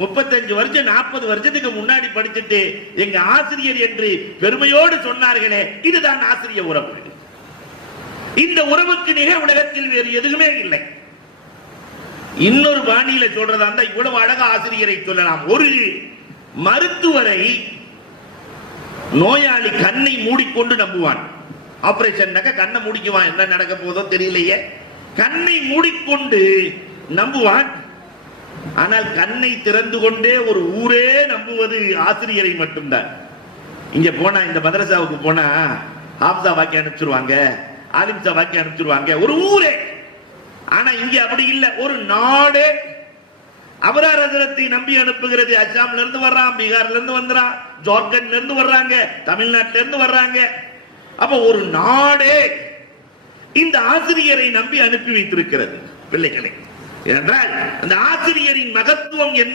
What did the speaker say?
35 வருஷம் 40 வருஷத்துக்கு முன்னாடி படிச்சுட்டு எங்க ஆசிரியர் என்று பெருமையோடு சொன்னார்களே, இதுதான் ஆசிரிய உறவு. இந்த உறவுக்கு நிகழ் உலகத்தில் வேறு எதுவுமே இல்லை. இன்னொரு பாணியில சொல்றதா இருந்தா இவ்வளவு அழகா ஆசிரியரை சொல்லலாம். ஒரு மருத்துவரை நோயாளி கண்ணை மூடிக்கொண்டு நம்புவான். ஆபரேஷன் கண்ணை மூடிக்குவான், என்ன நடக்க போதோ தெரியலையே, கண்ணை மூடிக்கொண்டு நம்புவான். ஆனால் கண்ணை திறந்து கொண்டே ஒரு ஊரே நம்புவது ஆசிரியரை மட்டும்தான். இங்க போனா, இந்த மதரசாவுக்கு போனா ஹாப்ஸா வாக்கி அனுப்பிச்சிருவாங்க, ஆலிம்சா வாக்கி அனுப்பிச்சிருவாங்க, ஒரு ஊரே. ஆனா இங்க அப்படி இல்லை, ஒரு நாடே அபரார் ஹஜரத்தை நம்பி அனுப்புகிறது. அஸ்ஸாம்ல இருந்து வர்றான், பீகார்ல இருந்து வந்துறான், ஜார்க்கண்ட்ல இருந்து வர்றாங்க, தமிழ்நாட்டில இருந்து வர்றாங்க. அப்ப ஒரு நாடே இந்த ஆசிரியரை நம்பி அனுப்பி வைத்திருக்கிறது பிள்ளைகளை. என்றால் அந்த ஆசிரியரின் மகத்துவம் என்ன